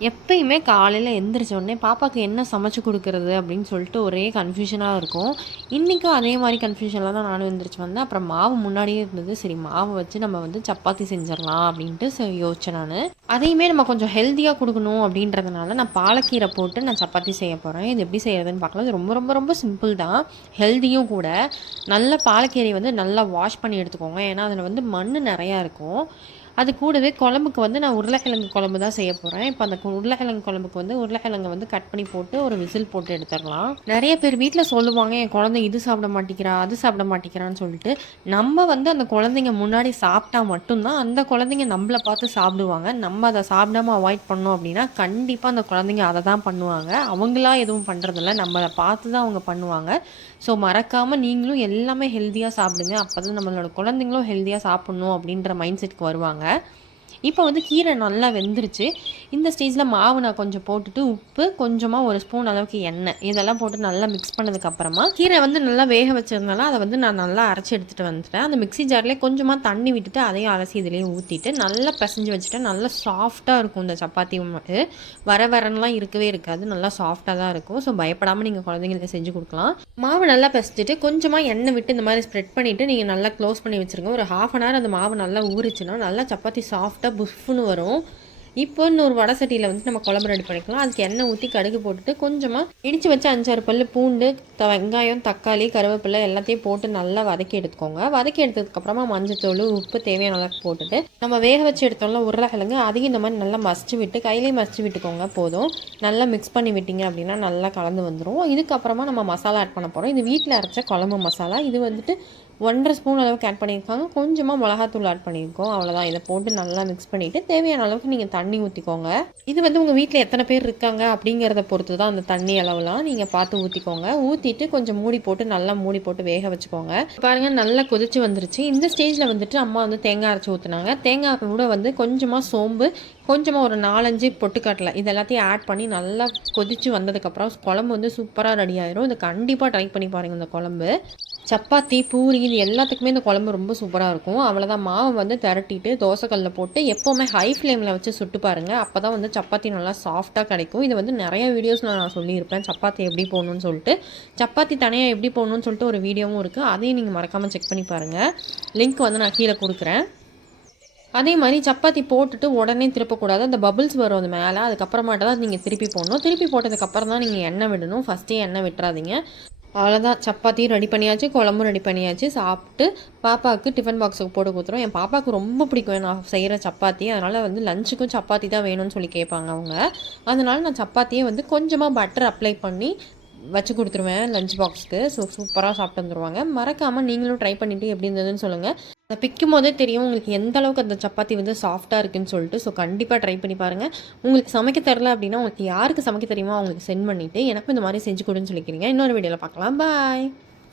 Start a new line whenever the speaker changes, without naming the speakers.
எப்பயுமே காலையில் எந்திரிச்ச உடனே பாப்பாவுக்கு என்ன சமைச்சு கொடுக்குறது அப்படின்னு சொல்லிட்டு ஒரே கன்ஃபியூஷனாக இருக்கும். இன்றைக்கும் அதே மாதிரி கன்ஃபியூஷனில் தான் நானும் எந்திரிச்சு வந்தேன். அப்புறம் மாவு முன்னாடியே இருந்தது. சரி மாவு வச்சு நம்ம வந்து சப்பாத்தி செஞ்சிடலாம் அப்படின்ட்டு சரி யோசிச்சேன் நான். அதையுமே நம்ம கொஞ்சம் ஹெல்த்தியாக கொடுக்கணும் அப்படின்றதுனால நான் பாலக்கீரை போட்டு நான் சப்பாத்தி செய்ய போகிறேன் இது எப்படி செய்கிறதுன்னு பார்க்கலாம். இது ரொம்ப ரொம்ப ரொம்ப சிம்பிள் தான். ஹெல்த்தியும் கூட. நல்ல பாலக்கீரையை வந்து நல்லா வாஷ் பண்ணி எடுத்துக்கோங்க. ஏன்னா அதில் வந்து மண் நிறையா இருக்கும். அது கூடவே குழம்புக்கு வந்து நான் உருளைக்கிழங்கு குழம்பு தான் செய்ய போகிறேன் இப்போ அந்த உருளைக்கிழங்கு குழம்புக்கு வந்து உருளைக்கிழங்கு வந்து கட் பண்ணி போட்டு ஒரு விசில் போட்டு எடுத்துடலாம். நிறைய பேர் வீட்டில் சொல்லுவாங்க என் குழந்தை இது சாப்பிட மாட்டேங்கிறா அது சாப்பிட மாட்டேங்கிறான்னு சொல்லிட்டு. நம்ம வந்து அந்த குழந்தைங்க முன்னாடி சாப்பிட்டா மட்டும்தான் அந்த குழந்தைங்க நம்மளை பார்த்து சாப்பிடுவாங்க. நம்ம அதை சாப்பிடாம அவாய்ட் பண்ணோம் அப்படின்னா கண்டிப்பாக அந்த குழந்தைங்க அதை தான் பண்ணுவாங்க. அவங்களா எதுவும் பண்ணுறதில்ல நம்ம அதை பார்த்து தான் அவங்க பண்ணுவாங்க. ஸோ மறக்காமல் நீங்களும் எல்லாமே ஹெல்த்தியாக சாப்பிடுங்க. அப்போ தான் நம்மளோட குழந்தைங்களும் ஹெல்த்தியாக சாப்பிட்ணும் அப்படின்ற மைண்ட் செட்க்கு வருவாங்க. இப்போ வந்து கீரை நல்லா வெந்துருச்சு. இந்த ஸ்டேஜில் மாவு நான் கொஞ்சம் போட்டுட்டு உப்பு கொஞ்சமாக ஒரு ஸ்பூன் அளவுக்கு எண்ணெய். இதெல்லாம் போட்டு நல்லா மிக்ஸ் பண்ணதுக்கப்புறமா கீரை வந்து நல்லா வேக வச்சதுனால அதை வந்து நான் நல்லா அரைச்சி எடுத்துகிட்டு வந்துட்டேன். அந்த மிக்ஸி ஜார்லேயே கொஞ்சமாக தண்ணி விட்டுட்டு அதையும் அலசி இதுலேயே ஊற்றிட்டு நல்லா பிசைஞ்சு வச்சுட்டேன். நல்லா சாஃப்டாக இருக்கும் இந்த சப்பாத்தி வர வரன்லாம் இருக்கவே இருக்காது. நல்லா சாஃப்டாக தான் இருக்கும். ஸோ பயப்படாமல் நீங்கள் குழந்தைங்களுக்கு செஞ்சு கொடுக்கலாம். மாவு நல்லா பிசைஞ்சிட்டு கொஞ்சமாக எண்ணெய் விட்டு இந்த மாதிரி ஸ்ப்ரெட் பண்ணிவிட்டு நீங்கள் நல்லா க்ளோஸ் பண்ணி வச்சுருங்க. ஒரு ஹாஃப் அன் ஹவர் அந்த மாவு நல்லா ஊறிச்சுன்னா நல்லா சப்பாத்தி சாஃப்டாக புஃப்னு வரும். இப்போ இன்னொரு வடை சட்டியில் வந்து நம்ம குழம்பு ரெடி பண்ணிக்கலாம். அதுக்கு எண்ணெய் ஊற்றி கடுகு போட்டுட்டு கொஞ்சமாக இடித்து வச்ச அஞ்சாறு பல் பூண்டு த வெங்காயம் தக்காளி கருவேப்பிலை எல்லாத்தையும் போட்டு நல்லா வதக்கி எடுத்துக்கோங்க. வதக்கி எடுத்ததுக்கப்புறமா மஞ்சத்தூள் உப்பு தேவையான அளவுக்கு போட்டுட்டு நம்ம வேக வச்சு எடுத்தோம்ல உருளைக்கிழங்கு அதையும் இந்த மாதிரி நல்லா மசிச்சு விட்டு கையிலேயே மசிச்சு விட்டுக்கோங்க போதும். நல்லா மிக்ஸ் பண்ணி விட்டீங்க அப்படின்னா நல்லா கலந்து வந்துடும் இதுக்கப்புறமா நம்ம மசாலா ஆட் பண்ண போகிறோம் இது வீட்டில் அரைச்ச குழம்பு மசாலா. இது வந்துட்டு ஒன்றரை ஸ்பூன் அளவுக்கு ஆட் பண்ணியிருக்காங்க. கொஞ்சமாக மிளகாத்தூள் ஆட் பண்ணியிருக்கோம். அவ்வளோதான் இதை போட்டு நல்லா மிக்ஸ் பண்ணிவிட்டு தேவையான அளவுக்கு நீங்கள் தண்ணி ஊற்றிக்கோங்க இது வந்து உங்கள் வீட்டில் எத்தனை பேர் இருக்காங்க அப்படிங்கிறத பொறுத்து தான் அந்த தண்ணி அளவுலாம் நீங்கள் பார்த்து ஊற்றிக்கோங்க ஊற்றிட்டு கொஞ்சம் மூடி போட்டு நல்லா மூடி போட்டு வேக வச்சுக்கோங்க. பாருங்கள் நல்லா கொதிச்சு வந்துருச்சு. இந்த ஸ்டேஜில் வந்துட்டு அம்மா வந்து தேங்காய் அரைச்சி ஊற்றுனாங்க தேங்காய் கூட வந்து கொஞ்சமாக சோம்பு கொஞ்சமாக ஒரு நாலஞ்சு பொட்டுக்கடலை இது எல்லாத்தையும் ஆட் பண்ணி நல்லா கொதித்து வந்ததுக்கப்புறம் குழம்பு வந்து சூப்பராக ரெடி ஆயிரும். இதை கண்டிப்பாக ட்ரை பண்ணி பாருங்கள் இந்த குழம்பு. சப்பாத்தி பூரி இது எல்லாத்துக்குமே இந்த குழம்பு ரொம்ப சூப்பராக இருக்கும். அவ்வளோதான் மாவை வந்து திரட்டிட்டு தோசைக்கல்லில் போட்டு எப்போவுமே ஹை ஃப்ளேமில் வச்சு சுட்டு பாருங்கள் அப்போ தான் வந்து சப்பாத்தி நல்லா சாஃப்டாக கிடைக்கும். இது வந்து நிறைய வீடியோஸில் நான் சொல்லியிருப்பேன். சப்பாத்தி எப்படி போகணும்னு சொல்லிட்டு. சப்பாத்தி தனியாக எப்படி போகணும்னு சொல்லிட்டு ஒரு வீடியோவும் இருக்குது அதையும் நீங்கள் மறக்காமல் செக் பண்ணி பாருங்கள் லிங்க் வந்து நான் கீழே கொடுக்குறேன். அதே மாதிரி சப்பாத்தி போட்டுட்டு உடனே திருப்பக்கூடாது. அந்த பபுள்ஸ் வரும் அது மேலே. அதுக்கப்புறமாட்ட தான் நீங்கள் திருப்பி போடணும். திருப்பி போட்டதுக்கப்புறம் தான் நீங்கள் எண்ணெய் விடணும். ஃபஸ்ட்டே எண்ணெய் விட்டுறாதீங்க. அவ்வளோதான் சப்பாத்தியும் ரெடி பண்ணியாச்சு. குழம்பும் ரெடி பண்ணியாச்சு. சாப்பிட்டு பாப்பாவுக்கு டிஃபன் பாக்ஸுக்கு போட்டு கொடுத்துரும். என் பாப்பாவுக்கு ரொம்ப பிடிக்கும். நான் செய்கிற சப்பாத்தி. அதனால் வந்து லஞ்சுக்கும் சப்பாத்தி தான் வேணும்னு சொல்லி கேட்பாங்க அவங்க. அதனால் நான் சப்பாத்தியை வந்து கொஞ்சமாக பட்டர் அப்ளை பண்ணி வச்சு கொடுத்துருவேன் லஞ்ச் பாக்ஸ்க்கு ஸோ சூப்பராக சாப்பிட்டு வந்துருவாங்க. மறக்காமல் நீங்களும் ட்ரை பண்ணிவிட்டு எப்படி இருந்ததுன்னு சொல்லுங்கள் அதை பிக்கும் போதே தெரியும் உங்களுக்கு எந்த அளவுக்கு அந்த சப்பாத்தி வந்து சாஃப்டாக இருக்குன்னு சொல்லிட்டு. ஸோ கண்டிப்பாக ட்ரை பண்ணி பாருங்கள் உங்களுக்கு சமைக்க தெரில அப்படின்னா உங்களுக்கு யாருக்கு சமைக்க தெரியுமோ அவங்களுக்கு சென்ட் பண்ணிவிட்டு எனக்கும் இந்த மாதிரி செஞ்சு கொடுன்னு சொல்லிக்கிறீங்க. இன்னொரு வீடியோவில் பார்க்கலாம். பாய்